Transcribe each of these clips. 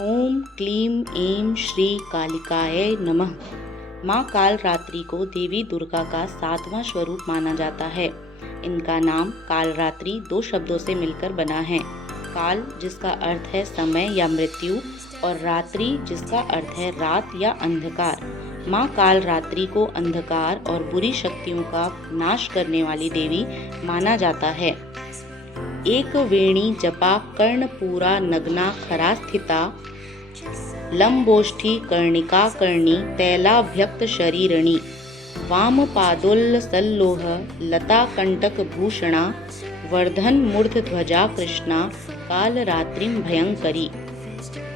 ओम क्लीं ऐं श्री कालिकाय नमः। माँ कालरात्रि को देवी दुर्गा का 7वां स्वरूप माना जाता है। इनका नाम कालरात्रि 2 शब्दों से मिलकर बना है। काल जिसका अर्थ है समय या मृत्यु और रात्रि जिसका अर्थ है रात या अंधकार। माँ कालरात्रि को अंधकार और बुरी शक्तियों का नाश करने वाली देवी माना जाता है। एक वेणी जपा कर्णपूरा नग्ना खरा स्थिता लंबोष्ठी कर्णिका कर्णी तैलाभ्यक्त शरीरणी वाम पादोल्लसल्लोह लता कंटक भूषणा वर्धन मूर्ध ध्वजा कृष्णा कालरात्रिम भयंकरी।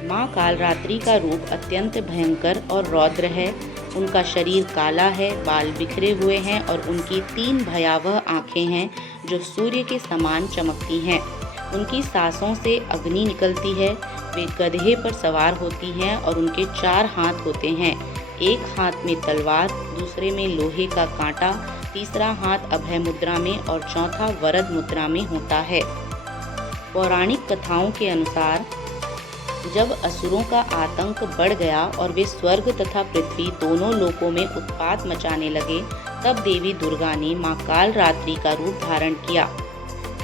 माँ कालरात्रि का रूप अत्यंत भयंकर और रौद्र है। उनका शरीर काला है, बाल बिखरे हुए हैं और उनकी 3 भयावह आँखें हैं जो सूर्य के समान चमकती हैं। उनकी सांसों से अग्नि निकलती है। वे गधे पर सवार होती हैं और उनके 4 हाथ होते हैं। एक हाथ में तलवार, दूसरे में लोहे का कांटा, तीसरा हाथ अभय मुद्रा में और चौथा वरद मुद्रा में होता है। पौराणिक कथाओं के अनुसार जब असुरों का आतंक बढ़ गया और वे स्वर्ग तथा पृथ्वी दोनों लोकों में उत्पात मचाने लगे, तब देवी दुर्गा ने माँ कालरात्रि का रूप धारण किया।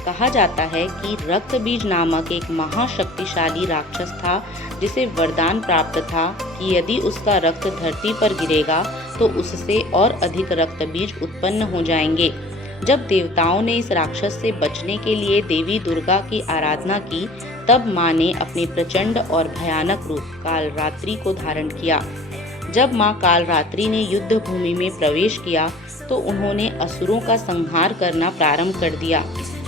कहा जाता है कि रक्त बीज नामक एक महाशक्तिशाली राक्षस था जिसे वरदान प्राप्त था कि यदि उसका रक्त धरती पर गिरेगा तो उससे और अधिक रक्त बीज उत्पन्न हो जाएंगे। जब देवताओं ने इस राक्षस से बचने के लिए देवी दुर्गा की आराधना की, तब माँ ने अपने प्रचंड और भयानक रूप कालरात्रि को धारण किया। जब माँ कालरात्रि ने युद्ध भूमि में प्रवेश किया तो उन्होंने असुरों का संहार करना प्रारंभ कर दिया।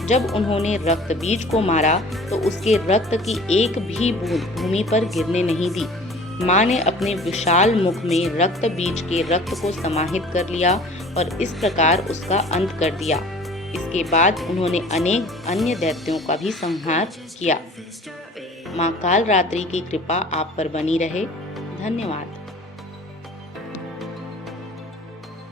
जब उन्होंने रक्त बीज को मारा तो उसके रक्त की एक भी बूंद भूमि पर गिरने नहीं दी। माँ ने अपने विशाल मुख में रक्त बीज के रक्त को समाहित कर लिया और इस प्रकार उसका अंत कर दिया। इसके बाद उन्होंने अनेक अन्य दैत्यों का भी संहार किया। माँ कालरात्रि की कृपा आप पर बनी रहे। धन्यवाद।